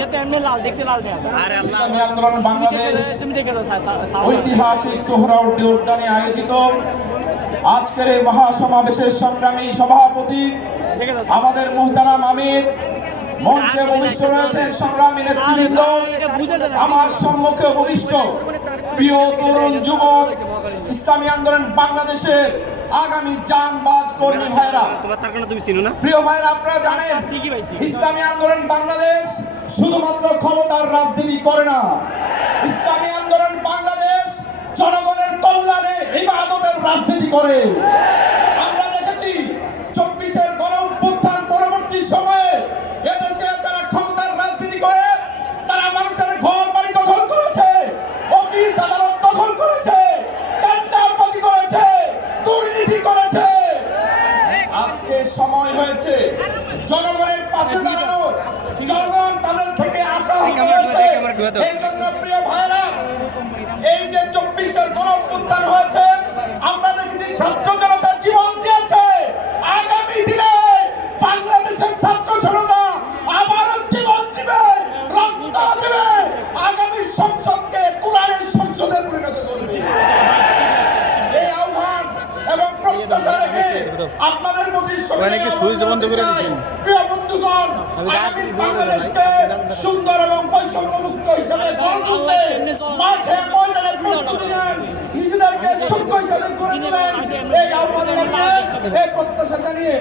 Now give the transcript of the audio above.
যেটা এমনি লাল দেখতে লাল দেয়া আরে আল্লাহ ইসলামী আন্দোলন বাংলাদেশ তুমি দেখে দাও স্যার, স্যার, স্যার। ঐতিহাসিক উদ্যানে আয়োজিত আজকের এই মহাসমাবেশের সংগ্রামী সভাপতি। আমাদের মুহতারাম আমির মঞ্চে ভূমিষ্ঠ রয়েছেন সংগ্রামী নেতৃবৃন্দ। আমার সম্মুখে ভূমিষ্ঠ প্রিয় তরুণ যুবক ইসলামী আন্দোলন বাংলাদেশের আগামী জানবাজ কর্মী ভাইরা। তোমার তার কারণে তুমি চিনো না? প্রিয় ভাইরা আপনারা জানেন ইসলামী আন্দোলন বাংলাদেশ শুধুমাত্র ক্ষমতার রাজনীতি করে না। ইসলামী আন্দোলন বাংলাদেশ জনগণের কল্যাণে ইবাদতের রাজনীতি করে। আমরা দেখেছি চব্বিশের গণ অভ্যুত্থান পরবর্তী সময়ে এদেশে হয়েছে। জনগণের পাশে দাঁড়ানো জনগণ তাদের থেকে আশা এই হয়েছে এই জন্য প্রিয় ভাইরা এই যে চব্বিশের গণঅভ্যুত্থান হয়েছে আমরা দেখেছি ছাত্র জনতার জীবন দিয়েছে। আগামী দিনে বাংলাদেশের ওখানে কি সুইচ বন্ধ করে বাংলাদেশকে সুন্দর এবং বৈষম্য মুক্ত হিসেবে গড়ে তুলতে মাঠে ময়দানে প্রস্তুতি নেন নিজেদেরকে যোগ্য হিসেবে গড়ে তোলেন। এই আহ্বান জানিয়ে এই প্রত্যাশা জানিয়ে